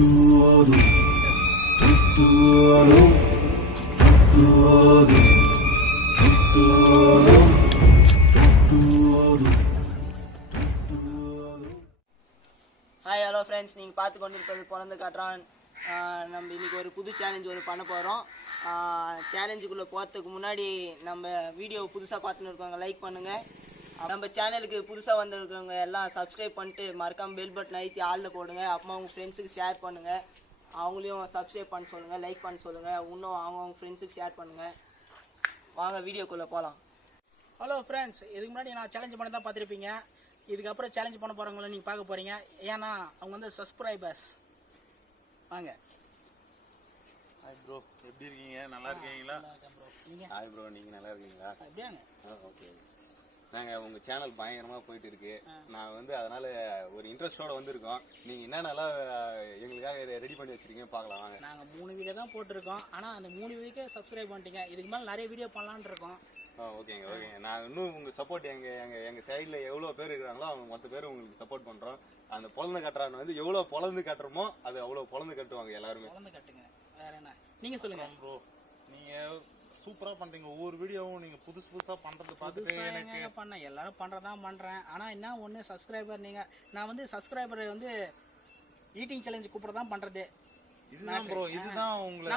Hi hello friends, நீங்கள் பார்த்து கொண்டிருப்பது பொழந்து காட்டுறான். நம்ம இன்றைக்கி ஒரு புது சேலஞ்ச் ஒன்று பண்ண போகிறோம். சேலஞ்சுக்குள்ளே போகிறதுக்கு முன்னாடி நம்ம வீடியோ புதுசாக பார்த்துன்னு இருக்கவங்க லைக் பண்ணுங்கள். நம்ம சேனலுக்கு புதுசாக வந்திருக்கிறவங்க எல்லாம் சப்ஸ்கிரைப் பண்ணிட்டு மறக்காமல் பெல் பட்டன் அழுத்தி ஆளில் போடுங்க. அப்புறமா உங்கள் ஃப்ரெண்ட்ஸுக்கு ஷேர் பண்ணுங்கள். அவங்களையும் சப்ஸ்கிரைப் பண்ண சொல்லுங்கள், லைக் பண்ண சொல்லுங்கள். இன்னும் அவங்க ஃப்ரெண்ட்ஸுக்கு ஷேர் பண்ணுங்கள். வாங்க வீடியோக்குள்ளே போகலாம். ஹலோ ஃப்ரெண்ட்ஸ், இதுக்கு முன்னாடி நான் சேலஞ்ச் பண்ண தான் பார்த்துருப்பீங்க. இதுக்கப்புறம் சேலஞ்ச் பண்ண போகிறவங்கள நீங்கள் பார்க்க போகிறீங்க. ஏன்னா அவங்க வந்து சப்ஸ்கிரைபர்ஸ். வாங்க. ஹாய் ப்ரோ, எப்படி இருக்கீங்க? நல்லா இருக்கீங்களா? ஹாய் ப்ரோ, நீங்கள் நல்லா இருக்கீங்களா? அப்படியாங்க. ஓகே, நாங்கள் உங்கள் சேனல் பயங்கரமாக போயிட்டு இருக்கு. நான் வந்து அதனால் ஒரு இன்ட்ரெஸ்டோடு வந்திருக்கோம். நீங்கள் என்னென்னலாம் எங்களுக்காக ரெடி பண்ணி வச்சுருக்கீங்க பார்க்கலாம் வாங்க. நாங்கள் 3 வீடியோ தான் போட்டிருக்கோம். ஆனால் அந்த 3 வீடியோக்கே சப்ஸ்கிரைப் பண்ணிட்டீங்க. இதுக்கு மேலே நிறைய வீடியோ பண்ணலான்னு இருக்கோம். ஓகேங்க ஓகேங்க. நான் இன்னும் உங்கள் சப்போர்ட் எங்கள் சைடில் எவ்வளோ பேர் இருக்கிறாங்களோ அவங்க மொத்த பேர் உங்களுக்கு சப்போர்ட் பண்ணுறோம். அந்த பொழந்து கட்டுறான்னு வந்து எவ்வளோ பொழந்து கட்டுறோமோ அது அவ்வளோ பொழந்து கட்டுவாங்க எல்லாருமே. பொழந்து கட்டுங்க. வேறு என்ன நீங்கள் சொல்லுங்கள் ப்ரோ. நீங்கள் சூப்பராக பண்ணுறீங்க. ஒவ்வொரு வீடியோவும் நீங்கள் புதுசாக பண்ணுறது பார்த்துட்டு எனக்கு பண்ணேன். எல்லாரும் பண்ணுறதான் பண்ணுறேன். ஆனால் என்ன ஒன்று சப்ஸ்கிரைபர் நீங்கள், நான் வந்து சப்ஸ்கிரைபரை வந்து ஈட்டிங் சேலஞ்சு கூப்பிட தான் பண்ணுறது. இதுதான் ப்ரோ, இதுதான் உங்களை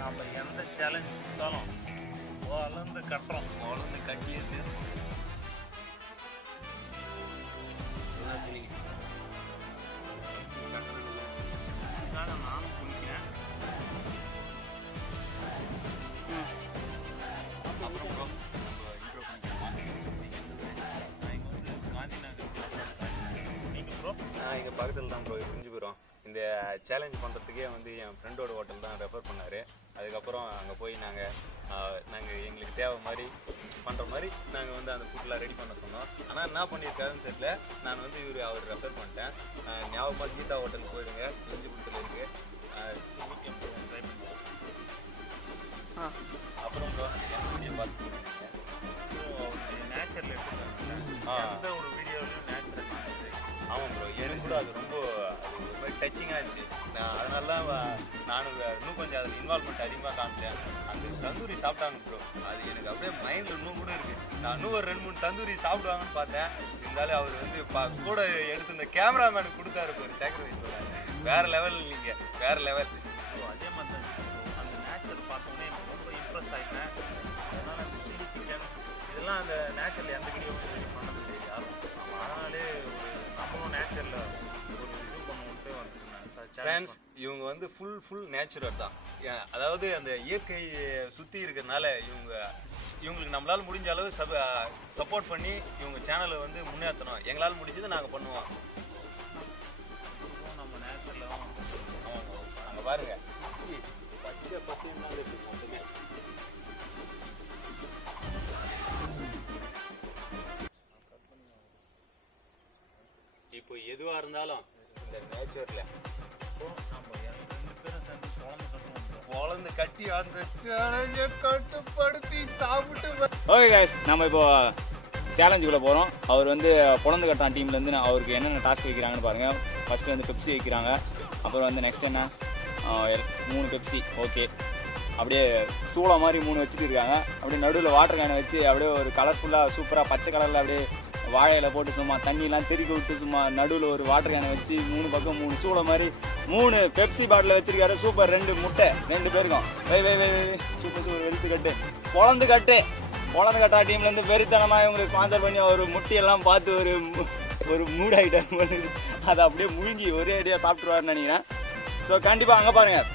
நம்ம எந்த சேலஞ்ச் கொடுத்தாலும் வளர்ந்து கட்டுறோம். வளர்ந்து கட்டியே தீரும். இதுக்காக நானும் குளிக்கிறேன். அப்புறம் ப்ரோ, இன்ட்ரோ பண்ணிக்கலாம். நான் இங்கே வந்து காந்தி நகர். நீங்கள் ப்ரோ? நான் இங்கே பக்கத்தில் தான் ப்ரோ புரிஞ்சு போயிடும். இந்த சேலஞ்ச் பண்ணுறதுக்கே வந்து என் ஃப்ரெண்டோட ஹோட்டல் தான் ரெஃபர் பண்ணார். அதுக்கப்புறம் அங்கே போய் நாங்கள் எங்களுக்கு தேவை மாதிரி பண்ணுற மாதிரி நாங்கள் வந்து அந்த ஃபுட்லாம் ரெடி பண்ண சொன்னோம். ஆனால் என்ன பண்ணியிருக்காருன்னு தெரியல. நான் வந்து அவர் ரெஃபர் பண்ணிட்டேன். ஞாபகமாக கீதா ஹோட்டலுக்கு போயிடுங்க, செஞ்சுபுரத்தில் இருக்குது. ட்ரை பண்ணி அப்புறம் என் வீடியோ பார்த்து நேச்சரில் எடுத்துருக்காங்க. எந்த ஒரு வீடியோலையும் நேச்சுரல். ஆமாம் ப்ரோ, எனக்கு கூட அது ரொம்ப டச்சிங்காக இருந்துச்சு. அதனால தான் நானும் இன்னும் கொஞ்சம் அதில் இன்வால்மெண்ட் அதிகமாக காமிச்சேன். அந்த தந்தூரி சாப்பிட்டாங்க ப்ரோ, அது எனக்கு அப்படியே மைண்டில் இன்னும் கூட இருக்குது. நான் இன்னும் ஒரு 2-3 தந்தூரி சாப்பிடுவாங்கன்னு பார்த்தேன். இருந்தாலும் அவர் வந்து கூட எடுத்து இந்த கேமராமேனுக்கு கொடுத்தாரு ஒரு சாக்ரிஃபைஸ் பண்ணாரு. வேறு லெவல். நீங்கள் வேறு லெவல். அதே மாதிரி தான் அந்த நேச்சுரல் பார்த்தோன்னே எனக்கு ரொம்ப இம்ப்ரெஸ் ஆகிட்டேன். அதனால் அந்த சில்லி சிக்கன் இதெல்லாம் அந்த நேச்சுரல் எந்த வீடியோவும் பண்ணது சரி யாரும். அதனாலே நம்மளும் நேச்சுரலில் ஒரு இது பண்ணுவோன்ட்டு வந்து ஃப்ரெண்ட்ஸ், இவங்க வந்து ஃபுல் நேச்சுரல் தான். அதாவது அந்த இயற்கை சுற்றி இருக்கிறதுனால இவங்களுக்கு நம்மளால் முடிஞ்ச அளவு சப்போர்ட் பண்ணி இவங்க சேனலை வந்து முன்னேற்றணும். எங்களால் முடிஞ்சது நாங்கள் பண்ணுவோம். நம்ம நேச்சுரலில் அங்கே பாருங்க, பச்சை பசுன்னு தான் இருக்குது மொத்தமே. இப்போ எதுவாக இருந்தாலும் இந்த நேச்சரில் நம்ம 2 பேரும் சேர்ந்து பொழந்து கட்டி அந்த சேலஞ்சை கட்டுப்படுத்தி சாப்பிட்டு. ஓகே கைஸ், நம்ம இப்போ சேலஞ்சுக்குள்ளே போகிறோம். அவர் வந்து பொழந்து கட்டான் டீம்லேருந்து அவருக்கு என்னென்ன டாஸ்க் வைக்கிறாங்கன்னு பாருங்கள். ஃபஸ்ட்டு வந்து பெப்சி வைக்கிறாங்க. அப்புறம் வந்து நெக்ஸ்ட் என்ன 3 பெப்சி. ஓகே, அப்படியே சூளை மாதிரி 3 வச்சுட்டு இருக்காங்க. அப்படியே நடுவில் வாட்டர் கேனை வச்சு அப்படியே ஒரு கலர்ஃபுல்லாக சூப்பராக பச்சை கலரில் அப்படியே வாழையில போட்டு சும்மா தண்ணியெலாம் தெறிக்க விட்டு சும்மா நடுவில் ஒரு வாட்டர் கேனை வச்சு 3 பக்கம் 3 சூளை மாதிரி 3 பெப்சி பாட்டில் வச்சிருக்காரு. சூப்பர். 2 முட்டை 2 பேருக்கும். சூப்பர் வெளுத்து பொழந்து கட்டா டீம்லேருந்து வெறித்தனமாக இவங்களுக்கு ஸ்பான்சர் பண்ணி ஒரு முட்டையெல்லாம் பார்த்து ஒரு மூட் ஐட்டம் பண்ணுது. அதை அப்படியே முழுங்கி ஒரே ஐடியாக சாப்பிட்ருவாருன்னு நினைக்கிறேன். ஸோ கண்டிப்பாக அங்கே பாருங்கள்,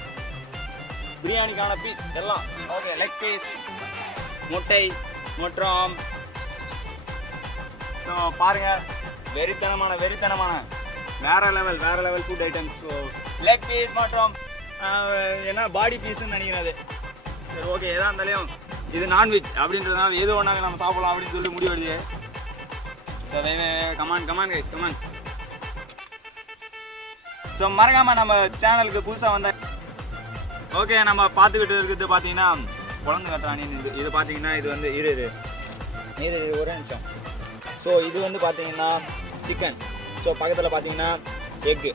பிரியாணிக்கான பீஸ் எல்லாம் ஓகே. லெக் பீஸ், முட்டை மற்றும் ஸோ பாருங்கள், வெறித்தனமான வேற level food items. So leg piece மற்றும் என்ன பாடி பீஸ்ன்னு நினைக்கிறது. சரி ஓகே, எதாக இருந்தாலும் இது நான்வெஜ் அப்படின்றதுனால எது ஒன்றாங்க நம்ம சாப்பிடலாம் அப்படின்னு சொல்லி முடிவெடுது. So come on guys come on. So மறக்காமல் நம்ம சேனலுக்கு புதுசாக வந்த ஓகே நம்ம பார்த்துக்கிட்டு இருக்கிறது பார்த்தீங்கன்னா குழந்தை கட்டுறானி. இது பார்த்தீங்கன்னா இது வந்து இரு ஒரே நிமிஷம். ஸோ இது வந்து பார்த்தீங்கன்னா சிக்கன். ஸோ பக்கத்தில் பார்த்தீங்கன்னா எக்கு.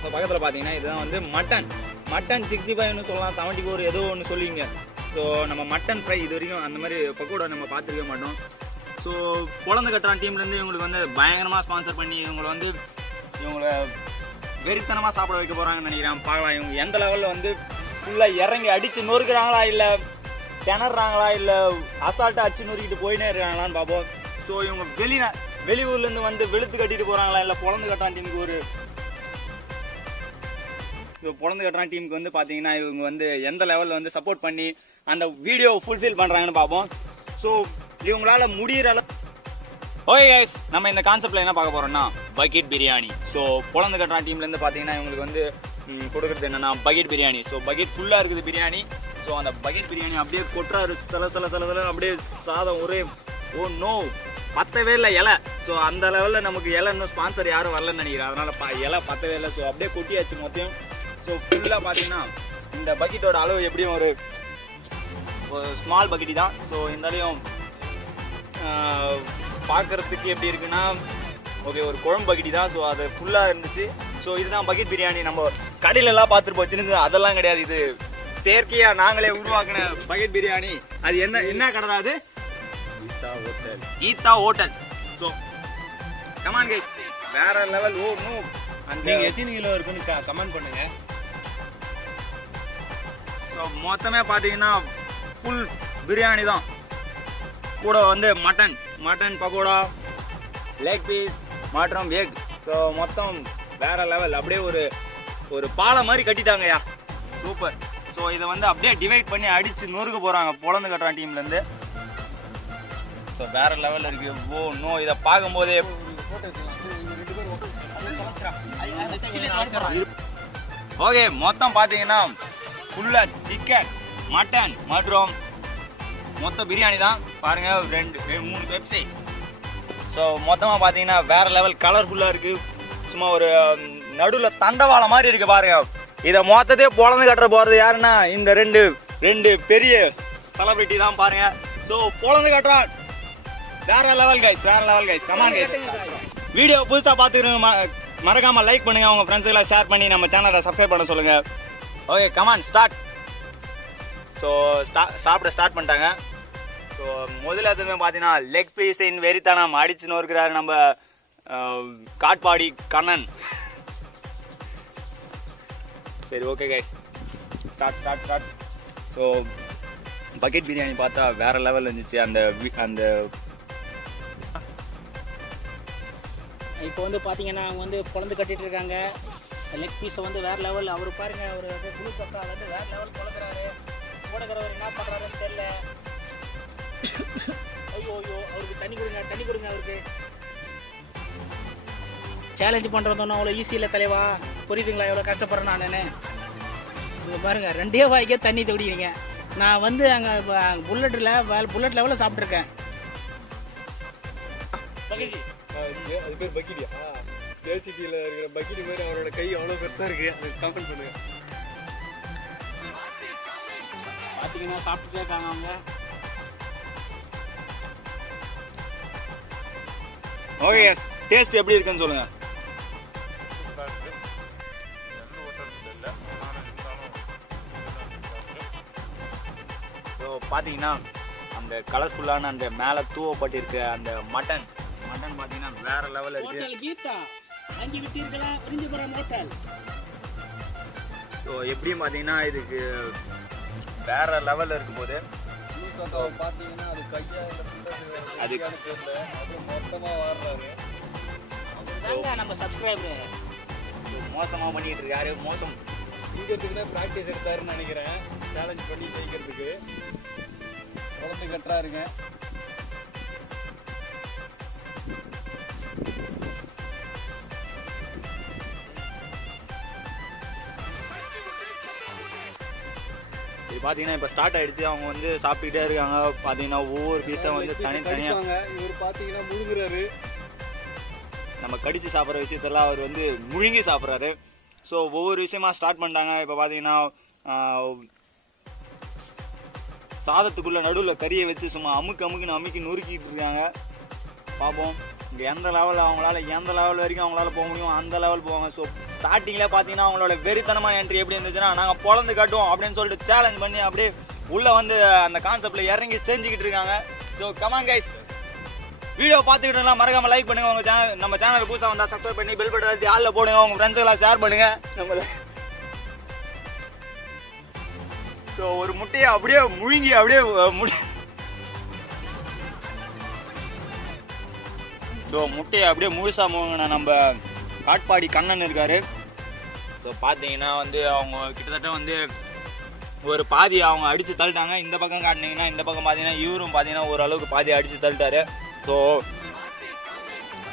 ஸோ பக்கத்தில் பார்த்தீங்கன்னா இதுதான் வந்து மட்டன் 65 சொல்லலாம், 74 ஏதோ ஒன்று சொல்லுவீங்க. ஸோ நம்ம மட்டன் ஃப்ரை இது வரைக்கும் அந்த மாதிரி பக்கோடா நம்ம பார்த்துருக்க மாட்டோம். ஸோ குழந்தை கட்டுறான் டீம்லேருந்து இவங்களுக்கு வந்து பயங்கரமாக ஸ்பான்சர் பண்ணி இவங்களை வெறித்தனமாக சாப்பிட வைக்க போகிறாங்கன்னு நினைக்கிறேன். பார்க்கலாம் இவங்க எந்த லெவலில் வந்து ஃபுல்லாக இறங்கி அடித்து நொறுக்குறாங்களா, இல்லை கிணறாங்களா, இல்லை அசால்ட்டாக அடிச்சு நொறுக்கிட்டு போயினே இருக்காங்களான்னு பார்ப்போம். ஸோ இவங்க வெளியூர்லேருந்து வந்து வெளுத்து கட்டிட்டு போகிறாங்களா, இல்லை குழந்தை கட்டுறான் டீமுக்கு குழந்தை கட்டுறான் டீமுக்கு வந்து பார்த்தீங்கன்னா இவங்க வந்து எந்த லெவலில் வந்து சப்போர்ட் பண்ணி அந்த வீடியோவை ஃபுல்ஃபில் பண்ணுறாங்கன்னு பார்ப்போம். ஸோ இவங்களால முடிகிற அளவு ஓகே கைஸ், நம்ம இந்த கான்செப்டில் என்ன பார்க்க போகிறோம்னா பக்கெட் பிரியாணி. ஸோ குழந்தை கட்டுறான் டீம்லேருந்து பார்த்தீங்கன்னா இவங்களுக்கு வந்து கொடுக்குறது என்னென்னா பக்கெட் பிரியாணி. ஸோ பக்கெட் ஃபுல்லாக இருக்குது பிரியாணி. ஸோ அந்த பக்கெட் பிரியாணி அப்படியே கொட்டுறாரு சில அப்படியே சாதம் ஒரே ஓ நோ பத்தவே இல்லை இலை. ஸோ அந்த லெவலில் நமக்கு இலை இன்னும் ஸ்பான்சர் யாரும் வரலன்னு நினைக்கிறேன். அதனால் இலை பத்தவே இல்லை. ஸோ அப்படியே கொட்டியாச்சு மொத்தம். ஸோ ஃபுல்லாக பார்த்தீங்கன்னா இந்த பக்கெட்டோட அளவு எப்படியும் ஒரு ஸ்மால் பக்கெட்டி தான். ஸோ இருந்தாலையும் பார்க்குறதுக்கு எப்படி இருக்குன்னா ஓகே ஒரு குழம்பு பக்கெட்டி தான். ஸோ அது ஃபுல்லாக இருந்துச்சு. ஸோ இதுதான் பக்கெட் பிரியாணி. நம்ம கடையிலலாம் பார்த்துருப்போம் சின்னது, அதெல்லாம் கிடையாது. இது செயற்கையாக நாங்களே உருவாக்கின பக்கெட் பிரியாணி. அது என்ன கடை அது? ஈத்தா ஹோட்டல். ஸோ கமான் கைஸ், வேற லெவல். ஓ நோ, நீங்கள் எத்தனை கிலோ இருக்குன்னு கமெண்ட் பண்ணுங்க. ஸோ மொத்தமே பார்த்தீங்கன்னா ஃபுல் பிரியாணி தான். கூட வந்து மட்டன் பக்கோடா, லெக் பீஸ் மற்றும் எக். ஸோ மொத்தம் வேற லெவல். அப்படியே ஒரு பாலை மாதிரி கட்டிட்டாங்கய்யா, சூப்பர். ஸோ இதை வந்து அப்படியே டிவைட் பண்ணி அடித்து நொறுக்க போகிறாங்க குழந்தை கட்டுறான் டீம்லேருந்து. ஸோ வேற லெவலில் இருக்குது. ஓ நோ, இதை பார்க்கும்போதே ஓகே மொத்தம் பார்த்தீங்கன்னா ஃபுல்லாக சிக்கன், மட்டன் மற்றும் மொத்த பிரியாணி தான். பாருங்க 2-3 பெப்சி. ஸோ மொத்தமாக பார்த்தீங்கன்னா வேற லெவல் கலர்ஃபுல்லாக இருக்குது. சும்மா ஒரு நடுவில் தண்டவாளம் மாதிரி இருக்கு பாருங்க. இதை மொத்தத்தையே பொழந்து கட்டுற போகிறது யாருன்னா இந்த ரெண்டு பெரிய செலிபிரிட்டி தான் பாருங்க. ஸோ பொழந்து கட்டுறான் வேற லெவல் கைஸ், வேற level guys. Come on guys, video புதுசாக பார்த்துக்கிறவங்க மறக்காமல் லைக் பண்ணுங்க, உங்கள் ஃப்ரெண்ட்ஸுக்கெல்லாம் ஷேர் பண்ணி நம்ம சேனலை சப்ஸ்கிரைப் பண்ண சொல்லுங்க. Okay come on start. ஸோ சாப்பிட ஸ்டார்ட் பண்ணிட்டாங்க. ஸோ முதல்ல எதுவுமே பார்த்தீங்கன்னா லெக் பீஸின் வெறித்தனம் அடிச்சுன்னு இருக்கிறாரு நம்ம காட்பாடி கண்ணன். சரி okay guys, start. So bucket biryani பார்த்தா வேற லெவல் இருந்துச்சு. அந்த இப்போ வந்து பார்த்தீங்கன்னா அவங்க வந்து குழந்தை கட்டிட்டு இருக்காங்க. லெக் பீஸை வந்து வேறு லெவல். அவர் பாருங்க, அவர் வந்து புளி சத்தா வந்து வேறு லெவல் குழக்கிறாரு. போடுக்கிறவர் என்ன பண்ணுறாருன்னு தெரியல. ஐயோ அவருக்கு தண்ணி கொடுங்க அவருக்கு. சேலஞ்ச் பண்ணுறதுன்னு அவ்வளோ ஈஸி இல்லை தலைவா, புரியுதுங்களா? எவ்வளோ கஷ்டப்படுறேன் நான். இது பாருங்க 2 வாய்க்கே தண்ணி தொடிக்கிறீங்க. நான் வந்து அங்கே புல்லட் லெவலில் சாப்பிட்ருக்கேன். அது பேர் பக்கெட்டியா? ஜேசிபியில் இருக்கிற பக்கெட்டி மாதிரி அவரோட கை அவ்வளோ பெருசாக இருக்கு. அது கமெண்ட் பண்ணுங்க. பார்த்தீங்கன்னா சாப்பிட்டுட்டே இருக்காங்க அவங்க. ஓகே டேஸ்ட் எப்படி இருக்குன்னு சொல்லுங்க. ஸோ பார்த்தீங்கன்னா அந்த கலர்ஃபுல்லான அந்த மேலே தூவப்பட்டிருக்க அந்த மட்டன் பார்த்தீங்கன்னா வேற லெவலில் இருக்கு. கீதா வாங்கி விட்டீர்களா? விருந்திபுரம் ஹோட்டல். ஸோ எப்படியும் பார்த்தீங்கன்னா இதுக்கு வேற லெவலில் இருக்கும் போது பார்த்தீங்கன்னா அது அது மொத்தமாக வாடுறாரு. நம்ம சப்ஸ்கிரைபர் மோசமாக பண்ணிட்டு இருக்காரு. மோசம் ஜெயிக்கிறதுக்குன்னா ப்ராக்டிஸ் எடுத்தாருன்னு நினைக்கிறேன். சேலஞ்ச் பண்ணி ஜெயிக்கிறதுக்கு குழந்தை கட்டுறாருங்க. இது பார்த்தீங்கன்னா இப்போ ஸ்டார்ட் ஆகிடுச்சு. அவங்க வந்து சாப்பிட்டுக்கிட்டே இருக்காங்க. பார்த்தீங்கன்னா ஒவ்வொரு பீஸாக வந்து தனித்தனியாக இவர் பார்த்தீங்கன்னா முழுங்குறாரு. நம்ம கடிச்சு சாப்பிட்ற விஷயத்தெல்லாம் அவர் வந்து முழுங்கி சாப்பிட்றாரு. ஸோ ஒவ்வொரு விஷயமா ஸ்டார்ட் பண்ணிட்டாங்க. இப்போ பார்த்தீங்கன்னா சாதத்துக்குள்ளே நடுவில் கறியை வச்சு சும்மா அமுக்கி நொறுக்கிட்டு இருக்காங்க. பார்ப்போம் இங்கே எந்த லெவல் வரைக்கும் அவங்களால போக முடியும், அந்த லெவல் போவாங்க. ஸோ ஸ்டார்டிங்கில் பார்த்தீங்கன்னா அவங்களோட வெறித்தனமான என்ட்ரி எப்படி இருந்துச்சுன்னா, நாங்கள் பொழந்து கட்டுவோம் அப்படின்னு சொல்லிட்டு சேலஞ்ச் பண்ணி அப்படியே உள்ளே வந்து அந்த கான்செப்டில் இறங்கி செஞ்சுக்கிட்டு இருக்காங்க. ஸோ கமான் கைஸ், வீடியோ பார்த்துக்கிட்டு மறக்காம லைக் பண்ணுங்க. உங்கள் சேனல் நம்ம சேனல் புதுசாக வந்தால் சப்ஸ்கிரைப் பண்ணி பெல் பட்டன் அழுத்தி ஆளில் போடுங்க. உங்கள் ஃப்ரெண்ட்ஸுக்கெல்லாம் ஷேர் பண்ணுங்க. நம்மள ஸோ ஒரு முட்டையை அப்படியே முழுங்கி ஸோ முட்டையை அப்படியே முழுசா முழுங்கின நம்ம காட்பாடி கண்ணன் இருக்காரு. ஸோ பார்த்தீங்கன்னா வந்து அவங்க கிட்டத்தட்ட வந்து ஒரு பாதி அவங்க அடித்து தள்ளிட்டாங்க. இந்த பக்கம் காட்டினீங்கன்னா இந்த பக்கம் பார்த்தீங்கன்னா இவரும் பார்த்தீங்கன்னா ஓரளவுக்கு பாதி அடித்து தள்ளிட்டாரு. ஸோ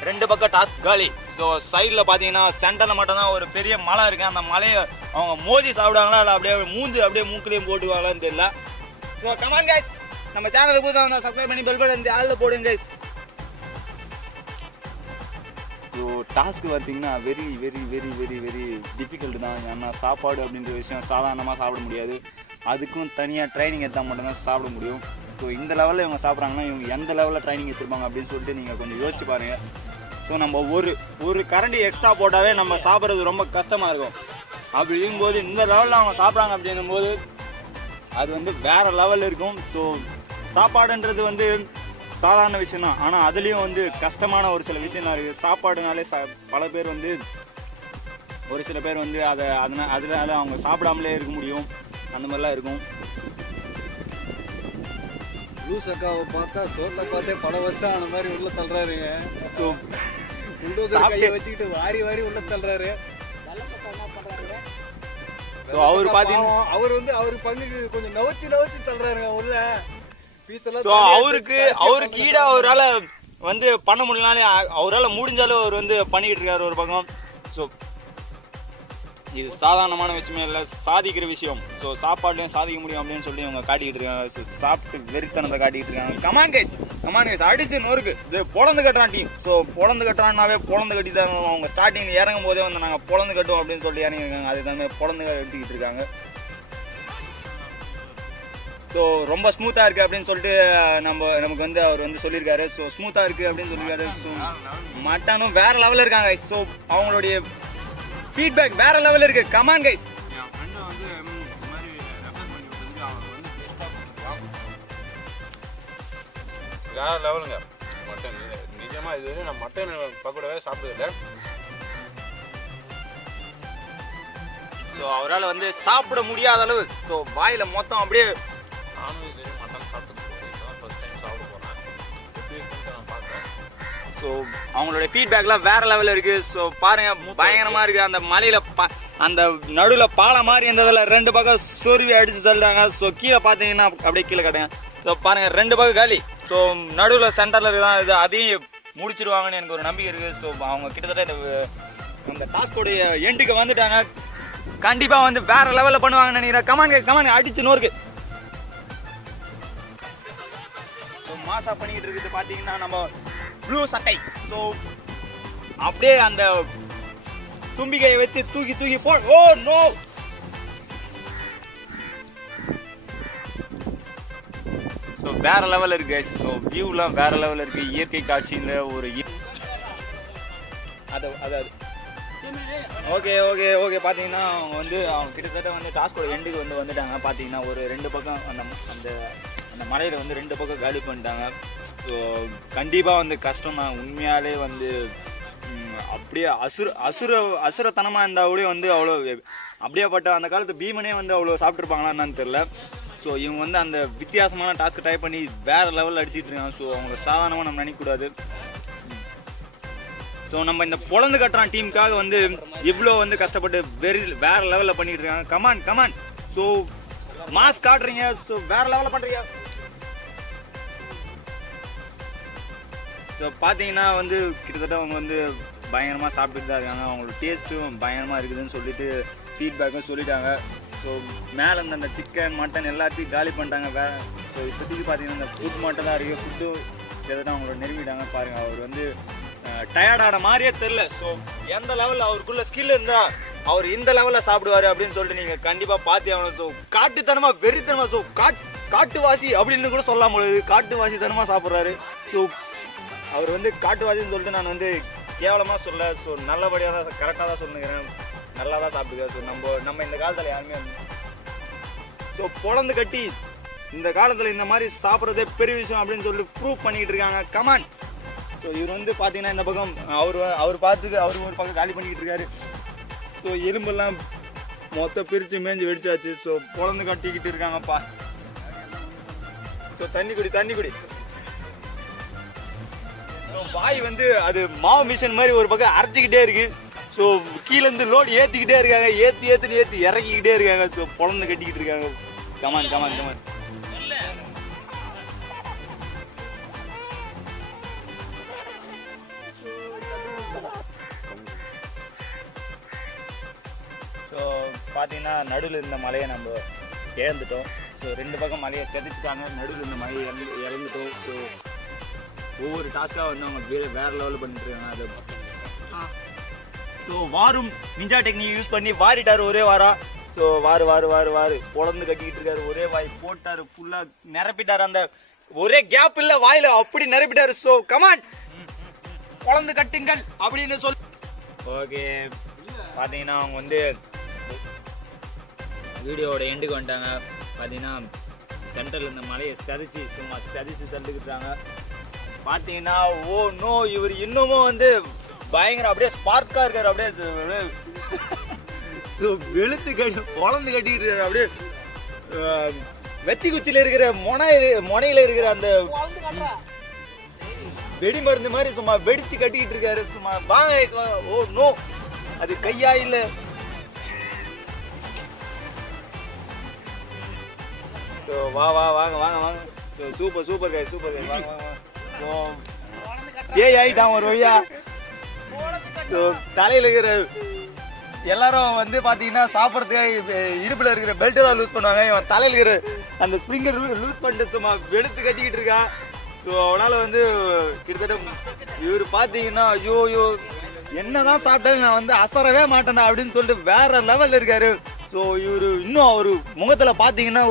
2 பக்கம் டாஸ்க் காலி. ஸோ சைடில் பார்த்தீங்கன்னா சென்டரில் மட்டும்தான் ஒரு பெரிய மலை இருக்குது. அந்த மலையை அவங்க மோதி சாப்பிடுவாங்களா இல்லை அப்படியே மூக்குலையும் போட்டுவாங்களான்னு தெரியல. ஸோ கமான் கைஸ், நம்ம சேனலுக்கு புதுசாக வந்தால் சப்ஸ்கிரைப் பண்ணி பெல் பட்டன் ஆளில் போடுங்க கைஸ். ஸோ டாஸ்க் பார்த்தீங்கன்னா very very very very very difficult தான். ஏன்னா சாப்பாடு அப்படின்ற விஷயம் சாதாரணமாக சாப்பிட முடியாது. அதுக்கும் தனியாக ட்ரைனிங் எடுத்தால் மட்டும்தான் சாப்பிட முடியும். ஸோ இந்த லெவலில் இவங்க சாப்பிட்றாங்கன்னா இவங்க எந்த லெவலில் ட்ரைனிங் எடுத்துருப்பாங்க அப்படின்னு சொல்லிட்டு நீங்கள் கொஞ்சம் யோசிச்சு பாருங்கள். ஸோ நம்ம ஒரு கரண்டி எக்ஸ்ட்ரா போட்டாவே நம்ம சாப்பிட்றது ரொம்ப கஷ்டமாக இருக்கும். அப்படி இருக்கும்போது இந்த லெவலில் அவங்க சாப்பிட்றாங்க அப்படின்னும்போது அது வந்து வேறு லெவலில் இருக்கும். ஸோ சாப்பாடுன்றது வந்து சாதாரண விஷயம் தான், ஆனால் அதுலேயும் வந்து கஷ்டமான ஒரு சில விஷயம்லாம் இருக்குது. சாப்பாடுனாலே பல பேர் வந்து ஒரு சில பேர் வந்து அதனால அவங்க சாப்பிடாமலே இருக்க முடியும், அந்த மாதிரிலாம் இருக்கும். லூஸ் அக்காவை பார்த்தா சோத்தை பார்த்தே பல வருஷம் அந்த மாதிரி உள்ள தள்ளுறாருங்க. ஸோ கையை வச்சுக்கிட்டு வாரி உள்ள தள்ளுறாரு. ஸோ அவர் பார்த்தீங்கன்னா அவர் வந்து அவர் பங்குக்கு கொஞ்சம் நவத்தி தள்ளுறாருங்க உள்ள பீஸ் எல்லாம். ஸோ அவருக்கு ஈடா அவரால் வந்து பண்ண முடியலனாலே அவரால் முடிஞ்சாலும் அவர் வந்து பண்ணிக்கிட்டு இருக்காரு ஒரு பக்கம். ஸோ இது சாதாரணமான விஷயமே இல்லை, சாதிக்கிற விஷயம். ஸோ சாப்பாட்லையும் சாதிக்க முடியும் அப்படின்னு சொல்லி அவங்க காட்டிக்கிட்டு இருக்காங்க. ஸோ சாப்பிட்டு வெறித்தனத்தை காட்டிக்கிட்டு இருக்காங்க. கமான் கைஸ் அடிச்சு நோருக்கு இது பொழந்து கட்டுறான் டீம். ஸோ பொழந்து கட்டுறான்னாவே பொழந்து கட்டி தான் அவங்க ஸ்டார்டிங் இறங்கும் போதே வந்து நாங்கள் பொழந்து கட்டுவோம் அப்படின்னு சொல்லி இறங்கிருக்காங்க. அது தான் பொழந்து கட்டிக்கிட்டு இருக்காங்க. ஸோ ரொம்ப ஸ்மூத்தாக இருக்குது அப்படின்னு சொல்லிட்டு நமக்கு வந்து அவர் வந்து சொல்லியிருக்காரு. ஸோ ஸ்மூத்தாக இருக்குது அப்படின்னு சொல்லியிருக்காரு. ஸோ மட்டனும் வேற லெவலில் இருக்காங்க. ஸோ அவங்களுடைய ஃபீட்பேக் வேற லெவலில் இருக்கு. கமான் கைஸ், என் ஃப்ரெண்டு வந்து இந்த மாதிரி ரெஃபர் பண்ணி விட்டு அவங்க வந்து வேற லெவலுங்க மட்டன். நிஜமா இது வந்து நான் மட்டன் பக்கோடாவே சாப்பிட்டதில்லை. ஸோ அவரால் வந்து சாப்பிட முடியாத அளவு ஸோ வாயில் மொத்தம் அப்படியே. நானும் இது மட்டன் சாப்பிட்டது ஃபர்ஸ்ட் டைம் சாப்பிட போனேன். எப்படி இருக்குன்னு நான் பார்க்குறேன். ஸோ அவங்களோட ஃபீட்பேக்லாம் வேற லெவலில் இருக்கு. ஸோ பாருங்க பயங்கரமா இருக்கு. அந்த மலையில அந்த நடுவில் பாலை மாதிரி இருந்ததில் 2 பக்கம் சொருவி அடிச்சு தள்ளுறாங்க. ஸோ கீழே பார்த்தீங்கன்னா அப்படியே கீழே கட்டுங்க. ஸோ பாருங்க 2 பக்கம் காலி. ஸோ நடுவில் சென்டரில் இருக்குதான் இது, அதையும் முடிச்சிருவாங்கன்னு எனக்கு ஒரு நம்பிக்கை இருக்கு. ஸோ அவங்க கிட்டத்தட்ட இந்த டாஸ்கோடைய எண்டுக்கு வந்துட்டாங்க. கண்டிப்பாக வந்து வேற லெவலில் பண்ணுவாங்கன்னு நினைக்கிறேன். கமான் அடிச்சு நோருக்கு. ஸோ மாசா பண்ணிக்கிட்டு இருக்குது பார்த்தீங்கன்னா நம்ம ப்ளூ சட்டை. ஸோ அப்படியே அந்த தும்பிக்கையை வச்சு தூக்கி போ. Oh no. ஸோ வேற லெவலில் இருக்கு. ஸோ வியூலாம் வேற லெவலில் இருக்கு. இயற்கை காட்சியில் ஒரு அது ஓகே பார்த்தீங்கன்னா அவங்க கிட்டத்தட்ட வந்து டாஸ்கோட எண்டுக்கு வந்துட்டாங்க. பார்த்தீங்கன்னா ஒரு 2 பக்கம் அந்த மலையில் வந்து 2 பக்கம் காலி பண்ணிட்டாங்க. ஸோ கண்டிப்பாக வந்து கஷ்டம் தான் உண்மையாலே. வந்து அப்படியே அசுரத்தனமாக இருந்தால் கூட வந்து அவ்வளோ அப்படியேப்பட்ட அந்த காலத்து பீமனே வந்து அவ்வளோ சாப்பிட்ருப்பாங்களான்னு தெரில. ஸோ இவங்க வந்து அந்த வித்தியாசமான டாஸ்க்கு டைப் பண்ணி வேறு லெவலில் அடிச்சிட்டு இருக்காங்க. ஸோ அவங்கள சாதாரணமாக நம்ம நினைக்கக்கூடாது. ஸோ நம்ம இந்த பொழந்து கட்டுறான் டீமுக்காக வந்து இவ்வளோ வந்து கஷ்டப்பட்டு வேற லெவலில் பண்ணிட்டு இருக்காங்க. கமான். ஸோ மாஸ் காட்டுறீங்க. ஸோ வேற லெவலில் பண்ணுறீங்க. ஸோ பார்த்தீங்கன்னா வந்து கிட்டத்தட்ட அவங்க வந்து பயங்கரமாக சாப்பிட்டுட்டு தான் இருக்காங்க. அவங்களோட டேஸ்ட்டும் பயங்கரமாக இருக்குதுன்னு சொல்லிட்டு ஃபீட்பேக்கும் சொல்லிட்டாங்க. ஸோ மேலே இருந்த அந்த சிக்கன் மட்டன் எல்லாத்தையும் காலி பண்ணிட்டாங்க. ஸோ இப்போதைக்கு பார்த்தீங்கன்னா இந்த ஃபுட் மட்டும் தான் இருக்குது. ஃபுட்டு கிட்டத்தட்ட அவங்களோட நெருங்கிட்டாங்க. பாருங்கள் அவர் வந்து டயர்டான மாதிரியே தெரில. ஸோ எந்த லெவலில் அவருக்குள்ள ஸ்கில் இருந்தால் அவர் இந்த லெவலில் சாப்பிடுவாரு அப்படின்னு சொல்லிட்டு நீங்கள் கண்டிப்பாக பார்த்தே ஆகணும். ஸோ காட்டுத்தனமாக வெறித்தனமாக, ஸோ காட்டுவாசி அப்படின்னு கூட சொல்லலாம் பொழுது காட்டுவாசித்தனமாக சாப்பிட்றாரு. ஸோ அவர் வந்து காட்டுவாசின்னு சொல்லிட்டு நான் வந்து கேவலமாக சொல்ல, ஸோ நல்லபடியாக தான் கரெக்டாக தான் சொல்லுங்கிறேன், நல்லா தான் சாப்பிட்டுக்காரு. ஸோ நம்ம இந்த காலத்தில் யாருமே ஸோ பொழந்து கட்டி இந்த காலத்தில் இந்த மாதிரி சாப்பிட்றதே பெரிய விஷயம் அப்படின்னு சொல்லிட்டு ப்ரூவ் பண்ணிக்கிட்டு இருக்காங்க. கமான். ஸோ இவர் வந்து பார்த்தீங்கன்னா இந்த பக்கம் அவர் பார்த்துக்கு அவர் ஒரு பக்கம் காலி பண்ணிக்கிட்டு இருக்காரு. ஸோ எலும்பெல்லாம் மொத்தம் பிரித்து மேய்ஞ்சி வெடிச்சாச்சு. ஸோ பொழந்து கட்டிக்கிட்டு இருக்காங்கப்பா. ஸோ தண்ணி குடி. ஸோ வாய் வந்து அது மாவு மிஷின் மாதிரி ஒரு பக்கம் அரைச்சிக்கிட்டே இருக்கு. ஸோ கீழேருந்து லோடு ஏற்றிக்கிட்டே இருக்காங்க, ஏற்றி இறக்கிக்கிட்டே இருக்காங்க. ஸோ பொழந்து கட்டிக்கிட்டு இருக்காங்க. கமான். ஸோ பார்த்தீங்கன்னா நடுவில் இருந்த மலையை நம்ம இழந்துட்டோம். ஸோ 2 பக்கம் மலையை செதைச்சிட்டாங்க, நடுவில் இருந்த மலையை இழந்துட்டோம். ஸோ ஒவ்வொரு டாஸ்க்காக வந்து அவங்க வேறு லெவலில் பண்ணிட்டு இருக்காங்க. அது ஸோ வாரும் நிஞ்சா டெக்னிக் யூஸ் பண்ணி வாரிட்டார் ஒரே வாரம். ஸோ வாரு பொழந்து கட்டிக்கிட்டு இருக்காரு. ஒரே வாய் போட்டார், ஃபுல்லாக நிரப்பிட்டார். அந்த ஒரே கேப் இல்லை வாயில், அப்படி நிரப்பிட்டார். ஸோ கமான் பொழந்து கட்டுங்கள் அப்படின்னு சொல்லி ஓகே. பார்த்தீங்கன்னா அவங்க வந்து வீடியோவோட எண்டுக்கு வந்துட்டாங்க. பார்த்தீங்கன்னா சென்டரில் இந்த மலையை சும்மா சதிச்சு தந்துக்கிட்டாங்க. பார்த்தீங்கன்னா ஓ நோ, இவர் இன்னமும் வந்து பயங்கர அப்படியே ஸ்பார்க்காக இருக்காரு. அப்படியே ஸோ வெளுத்து பொழந்து கட்டிக்கிட்டு இருக்காரு. அப்படியே வெற்றி குச்சியில் இருக்கிற முனையில் இருக்கிற அந்த வெடி மருந்து மாதிரி சும்மா வெடிச்சு கட்டிக்கிட்டு இருக்காரு. சும்மா வாங்க. ஓ நோ, அது கையா இல்ல. ஸோ வாங்க. ஸோ சூப்பர் கை வாங்க. ஏய் ஆயிட்டான் ஒரு வழியா. ஸோ தலையில் இருக்கிற எல்லாரும் வந்து பார்த்தீங்கன்னா சாப்பிட்றதுக்கு இடுப்பில் இருக்கிற பெல்ட்டு தான் லூஸ் பண்ணுவாங்க. இவன் தலையில் இருக்கிற அந்த ஸ்ப்ரிங்கர் லூஸ் பண்ணிட்டு சும்மா வெளுத்து கட்டிக்கிட்டு இருக்கான். ஸோ அவனால் வந்து கிட்டத்தட்ட இவர் பார்த்தீங்கன்னா ஐயோ என்னதான் சாப்பிட்டாலும் நான் வந்து அசரவே மாட்டேன்டா அப்படின்னு சொல்லிட்டு வேற லெவலில் இருக்காரு. ஸோ இவர் இன்னும் அவர் முகத்தில் பார்த்தீங்கன்னா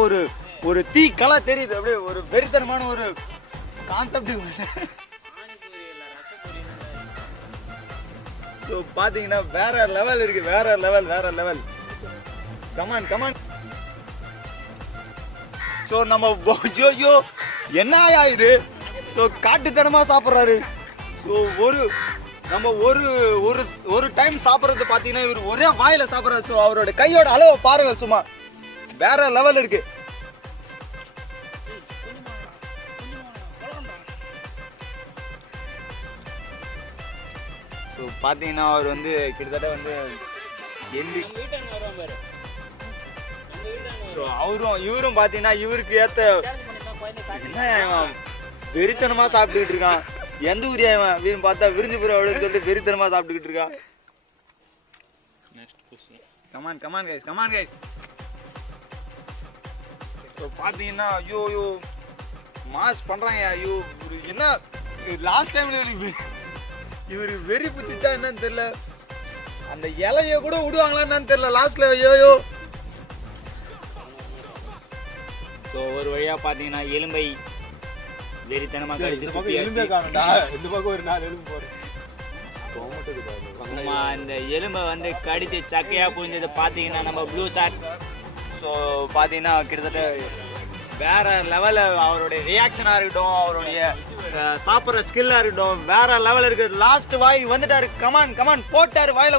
ஒரு தீ கலா தெரியுது. அப்படியே ஒரு வெறித்தனமான ஒரு கான்செப்ட். ஸோ பார்த்தீங்கன்னா வேற லெவல் இருக்கு, வேற லெவல். கமான். ஸோ நம்ம ஐயோ என்னயா இது. ஸோ காட்டுத்தனமா சாப்பிட்றாரு. ஸோ நம்ம ஒரு டைம் சாப்பிட்றது பார்த்தீங்கன்னா இவர் ஒரே வாயில சாப்பிட்றாரு. ஸோ அவரோட கையோட அளவை பாருங்க, சும்மா வேற லெவல் இருக்கு. ஸோ பார்த்தீங்கன்னா அவர் வந்து கிட்டத்தட்ட வந்து ஸோ இவரும் பார்த்தீங்கன்னா இவருக்கு ஏற்ற என்ன வெறித்தனமா சாப்பிட்டுக்கிட்டு இருக்கான். எந்த ஊரியா இவன் அப்படின்னு பார்த்தா விருந்துபுரம் அப்படின்னு சொல்லிட்டு வெறித்தனமா சாப்பிட்டுக்கிட்டு இருக்கான். Come on guys. ஸோ பார்த்தீங்கன்னா ஐயோ மாஸ் பண்றாங்க. ஐயோ என்ன லாஸ்ட் டைம்ல இவரு வெறி பிடிச்சிட்டா என்னன்னு தெரியல. அந்த இலைய கூட விடுவாங்களா என்னன்னு தெரியல லாஸ்ட்ல. ஐயோ. ஸோ ஒரு வழியா பார்த்தீங்கன்னா எலும்பை வெறித்தனமா கடிச்சு இந்த பக்கம் ஒரு 4 எலும்பு போறேன். இந்த எலும்பை வந்து கடிச்சு சக்கையா புரிஞ்சது பார்த்தீங்கன்னா நம்ம ப்ளூ ஷாட். ஸோ பார்த்தீங்கன்னா கிட்டத்தட்ட வேற லெவலில் அவருடைய ரியாக்ஷனாக இருக்கட்டும், அவருடைய சாப்பிட்ற ஸ்கில்லாக இருக்கட்டும், வேற லெவலில் இருக்குது. லாஸ்ட் வாய் வந்துட்டாரு. கமான் போட்டாரு வாயில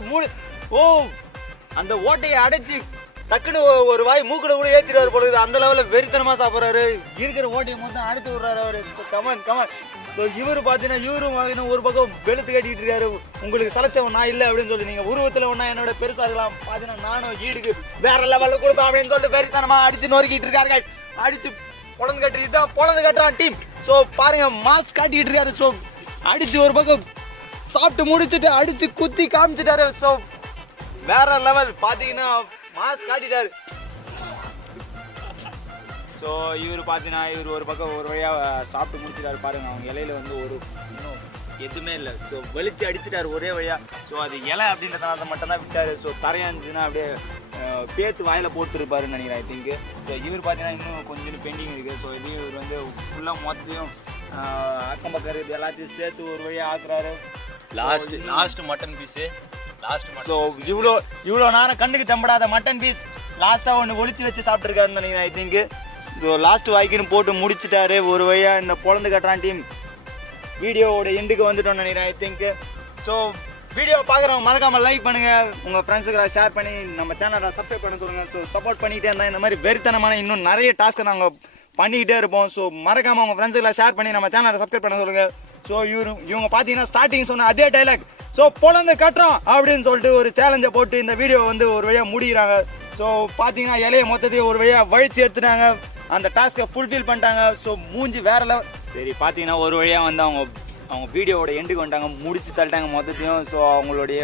அந்த ஓட்டையை அடைச்சு டக்குன்னு ஒரு வாய் மூக்குல கூட ஏற்றிடுவார் போல. அந்த லெவலில் வெறித்தனமா சாப்பிட்றாரு. இருக்கிற ஓட்டையை மொத்தம் அடைத்து விடுறாரு அவரு. கமான். ஸோ இவரு பார்த்தீங்கன்னா இவரும் ஒரு பக்கம் வெளுத்து கட்டிட்டு இருக்காரு. உங்களுக்கு சலைச்சவன் நான் இல்லை அப்படின்னு சொல்லி நீங்க உருவத்தில் ஒன்னா என்னோட பெருசா இருக்கலாம். பார்த்தீங்கன்னா நானும் ஈடுக்கு வேற லெவலில் கொடுப்பேன் அப்படின்னு சொல்லிட்டு வெறித்தனமா அடிச்சு நொறுக்கிட்டு இருக்காரு. அடிச்சு பொழந்து கட்டு, இதுதான் பொழந்து கட்டுறான் டீம். ஸோ பாருங்க மாஸ்க் காட்டிட்டு இருக்காரு. ஸோ அடிச்சு ஒரு பக்கம் சாப்பிட்டு முடிச்சுட்டு அடிச்சு குத்தி காமிச்சிட்டாரு. ஸோ வேற லெவல் பார்த்தீங்கன்னா மாஸ்க் காட்டிட்டாரு. ஸோ இவர் பார்த்தீங்கன்னா இவர் ஒரு பக்கம் ஒரு வழியாக சாப்பிட்டு முடிச்சிட்டாரு. பாருங்க அவங்க இலையில வந்து இன்னும் எதுவுமே இல்லை. ஸோ வெளிச்சு அடிச்சுட்டாரு ஒரே வழியா. ஸோ அது இலை அப்படின்றதுனால மட்டும்தான் விட்டாரு. ஸோ தரையாந்துச்சுன்னா அப்படியே பேத்து வாயில போட்டுருப்பாருன்னு நினைக்கிறேன் ஐ திங்க். ஸோ இவர் பார்த்தீங்கன்னா இன்னும் கொஞ்சம் பெண்டிங் இருக்குது. ஸோ இதையும் இவர் வந்து ஃபுல்லாக மொத்தத்தையும் அக்கம் பக்கம் இருக்குது எல்லாத்தையும் சேர்த்து ஒரு வழியாக ஆக்குறாரு. லாஸ்ட் மட்டன் பீஸு ஸோ இவ்வளோ நேரம் கண்ணுக்கு தம்படாத மட்டன் பீஸ் லாஸ்ட்டாக ஒன்று ஒளிச்சு வச்சு சாப்பிட்ருக்காருன்னு நினைக்கிறேன் ஐ திங்க். ஸோ லாஸ்ட் வாய்க்குன்னு போட்டு முடிச்சுட்டாரு ஒரு வழியாக. இந்த பொழந்து கட்டுறான் டீம் வீடியோவோட எண்டுக்கு வந்துட்டோம்னு நினைக்கிறேன் ஐ திங்க். ஸோ வீடியோ பார்க்குறவங்க மறக்காமல் லைக் பண்ணுங்கள், உங்கள் ஃப்ரெண்ட்ஸுக்கு ஷேர் பண்ணி நம்ம சேனலை சப்ஸ்கிரைப் பண்ண சொல்லுங்கள். ஸோ சப்போர்ட் பண்ணிக்கிட்டே இருந்தால் இந்த மாதிரி வெறித்தனமான இன்னும் நிறைய டாஸ்க்கை நாங்கள் பண்ணிக்கிட்டே இருப்போம். ஸோ மறக்காமல் உங்கள் ஃப்ரெண்ட்ஸுக்கு ஷேர் பண்ணி நம்ம சேனலை சப்ஸ்கிரைப் பண்ண சொல்லுங்கள். ஸோ இவங்க பார்த்தீங்கன்னா ஸ்டார்டிங் சொன்ன அதே டைலாக் ஸோ பொழந்து கட்டுறோம் அப்படின்னு சொல்லிட்டு ஒரு சேலஞ்சை போட்டு இந்த வீடியோ வந்து ஒரு வழியாக முடிகிறாங்க. ஸோ பார்த்தீங்கன்னா இலையை மொத்தத்தையும் ஒரு வழியாக வழிச்சு எடுத்துட்டாங்க, அந்த டாஸ்க்கை ஃபுல்ஃபில் பண்ணிட்டாங்க. ஸோ மூஞ்சி வேற லெவல். சரி பார்த்தீங்கன்னா ஒரு வழியாக வந்து அவங்க வீடியோவோட எண்டுக்கு வந்துட்டாங்க, முடிச்சு தள்ளிட்டாங்க மொத்தத்தையும். ஸோ அவங்களுடைய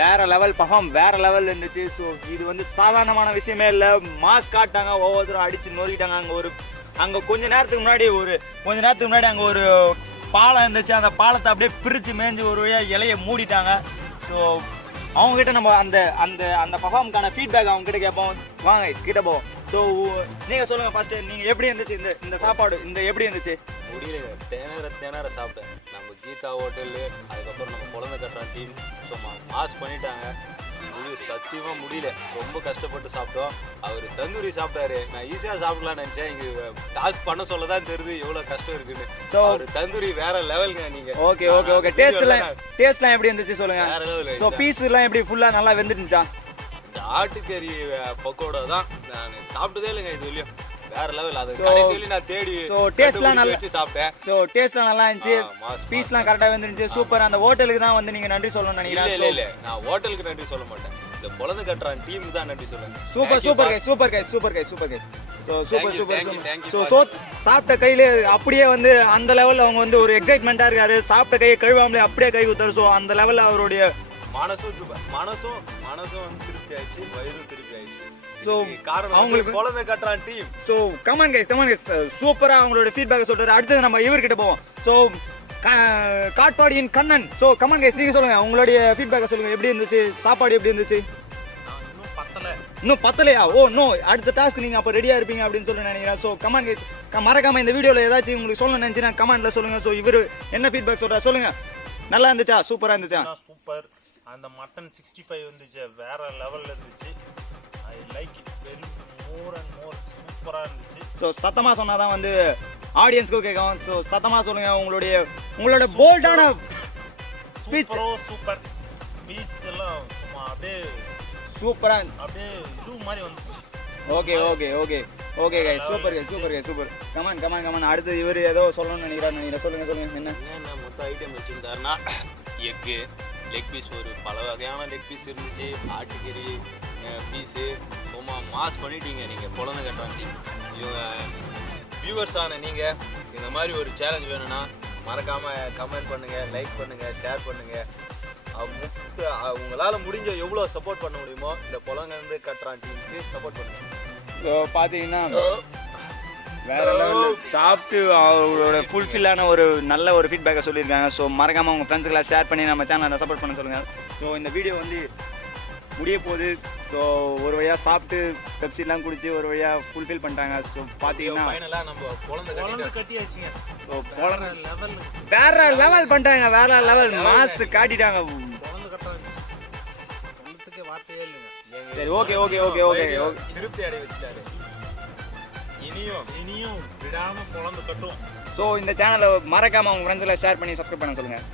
வேற லெவல் பர்ஃபார்ம் வேற லெவல் இருந்துச்சு. ஸோ இது வந்து சாதாரணமான விஷயமே இல்லை. மாஸ் காட்டாங்க, ஒவ்வொருத்தரும் அடிச்சு நொறுக்கிட்டாங்க. அங்கே கொஞ்ச நேரத்துக்கு முன்னாடி அங்கே ஒரு பாலம் இருந்துச்சு, அந்த பாலத்தை அப்படியே பிரித்து மேய்ஞ்சி ஒரு வழியாக இலையை மூடிட்டாங்க. ஸோ அவங்ககிட்ட நம்ம அந்த அந்த அந்த பர்ஃபார்முக்கான ஃபீட்பேக் அவங்ககிட்ட கேட்போம். வாங்க கிட்ட போவோம். ஸோ நீங்கள் சொல்லுங்கள் ஃபர்ஸ்ட்டு, நீங்கள் எப்படி இருந்துச்சு இந்த சாப்பாடு எப்படி இருந்துச்சு? முடியல, தேனார சாப்பிட்டேன். நம்ம கீதா ஹோட்டலு, அதுக்கப்புறம் நம்ம குழந்தை கட்டுற டீம் சும்மா மாஸ் பண்ணிட்டாங்க. சத்தியமாக முடியல, ரொம்ப கஷ்டப்பட்டு சாப்பிட்டோம். அவர் தந்தூரி சாப்பிட்டாரு, நான் ஈஸியாக சாப்பிடலாம்னு நினச்சேன். இங்கே டாஸ்க் பண்ண சொல்ல தான் தெரியுது எவ்வளோ கஷ்டம் இருக்குன்னு. ஸோ அவர் தந்தூரி வேற லெவலுங்க. நீங்கள் ஓகே டேஸ்ட்லாம் எப்படி இருந்துச்சு சொல்லுங்க. வேற லெவல். ஸோ பீஸ்லாம் எப்படி ஃபுல்லாக நல்லா வெந்துருந்துச்சா? இந்த ஆட்டுக்கறி பக்கோடா தான் நான் சாப்பிட்டதே இல்லைங்க இது வரையும். வேற லெவல். அது கடைசியில நான் தேடி ஸோ டேஸ்ட்லாம் நல்லா வச்சு சாப்பிட்டேன். ஸோ டேஸ்ட்லாம் நல்லா இருந்துச்சு, பீஸ்லாம் கரெக்டாக வந்துருந்துச்சு. சூப்பர். அந்த ஹோட்டலுக்கு தான் வந்து நீங்கள் நன்றி சொல்லணும்னு நினைக்கிறேன். இல்லை நான் ஹோட்டலுக்கு நன்றி சொல்ல மாட்டேன், இந்த குழந்தை கட்டுறான் டீம் தான் நன்றி சொல்லுங்க. சூப்பர் கை. So super. ஸோ சாப்பிட்ட கையிலே அப்படியே வந்து அந்த லெவலில் அவங்க வந்து ஒரு எக்ஸைட்மெண்ட்டாக இருக்காரு. சாப்பிட்ட கையை கழுவாமலே அப்படியே கை ஊத்தாரு. ஸோ அந்த லெவலில் அவருடைய மனசும் வந்து திருப்தி ஆயிடுச்சு, வயிறும் திருப்தி ஆயிடுச்சு. ஸோ காரணம் அவங்களுக்கு குழந்தை கட்டுறான் டீம். ஸோ கமான் கைஸ் சூப்பராக அவங்களோட ஃபீட்பேக் சொல்றாரு. அடுத்தது நம்ம இவர்கிட்ட போவோம். ஸோ காட்பாடியின் கண்ணன். ஸோ கமான் கைஸ் நீங்கள் சொல்லுங்க, உங்களுடைய ஃபீட்பேக்கை சொல்லுங்க. எப்படி இருந்துச்சு சாப்பாடு? எப்படி இருந்துச்சு? இன்னும் பத்தலையா? ஓ நோ, அடுத்த டாஸ்க் நீங்கள் அப்போ ரெடியாக இருப்பீங்க அப்படின்னு சொல்லி நினைக்கிறேன். ஸோ கமான் கைஸ் மறக்காம இந்த வீடியோவில் ஏதாச்சும் உங்களுக்கு சொல்லணும்னு நினச்சினா கமெண்ட்ல சொல்லுங்க. ஸோ இவர் என்ன ஃபீட்பேக் சொல்றா சொல்லுங்க. நல்லா இருந்துச்சா? சூப்பராக இருந்துச்சா? சூப்பர். அந்த மட்டன் 65 வந்துச்சு, வேற லெவல்ல இருந்துச்சு. I like it very more and more. சூப்பரா இருந்துச்சு. ஸோ சத்தமா சொன்னாதான் வந்து ஆடியன்ஸ்க்கு கேட்கும். ஸோ சத்தமா சொல்லுங்க உங்களோட போல்டான ஸ்பீச். சூப்பர். பீஸ் எல்லாம் சும்மா அப்படியே சூப்பரா அப்படியே இது மாதிரி வந்துச்சு. Okay guys super. கமான். அடுத்து இவர் ஏதோ சொல்லணும்னு நினைக்கிறாரு. சொல்லுங்க என்ன மொத்த ஐட்டம் வச்சிருந்தாருன்னா எக்கு, லெக் பீஸ், ஒரு பல வகையான லெக் பீஸ் இருந்துச்சு, ஆட்டுக்கறி பீஸு. சும்மா மாஸ் பண்ணிட்டீங்க நீங்கள் குழந்தை கட்டுறாங்க. இவங்க வியூவர்ஸ் ஆன நீங்கள் இந்த மாதிரி ஒரு சேலஞ்ச் வேணும்னா மறக்காமல் கமெண்ட் பண்ணுங்கள், லைக் பண்ணுங்கள், ஷேர் பண்ணுங்கள். உங்களால் முடிஞ்ச எவ்வளோ சப்போர்ட் பண்ண முடியுமோ இந்த குழந்தை கட்டுறான் டீமுக்கு சப்போர்ட் பண்ணுங்கள். ஸோ பார்த்தீங்கன்னா வேற லெவலில் சாப்பிட்டு அவங்களோட ஃபுல்ஃபில்லான ஒரு நல்ல ஒரு ஃபீட்பேக்கை சொல்லியிருக்காங்க. ஸோ மறக்காமல் உங்கள் ஃப்ரெண்ட்ஸுக்கெல்லாம் ஷேர் பண்ணி நம்ம சேனலை சப்போர்ட் பண்ண சொல்லுங்கள். ஸோ இந்த வீடியோ வந்து முடிய போகுது. ஸோ ஒரு வழியாக சாப்பிட்டு பெப்சிலாம் குடிச்சு ஒரு வழியாக ஃபுல்ஃபில் பண்ணிட்டாங்க. ஸோ பார்த்தீங்கன்னா ஃபைனலாக நம்ம குழந்தை கட்டி ஆச்சுங்க. ஸோ வேற லெவல் பண்ணிட்டாங்க, வேற லெவல் மாஸ் காட்டிட்டாங்க. குழந்தை கட்டுறாங்க சொல்றதுக்கே வார்த்தையே இல்லைங்க. சரி ஓகே திருப்தி அடைய வச்சுட்டாரு. இனியும் விடாம குழந்தை கட்டும். ஸோ இந்த சேனலை மறக்காமல் உங்கள் ஃப்ரெண்ட்ஸில் ஷேர் பண்ணி சப்ஸ்கிரைப் பண்ண சொல்லுங்கள்.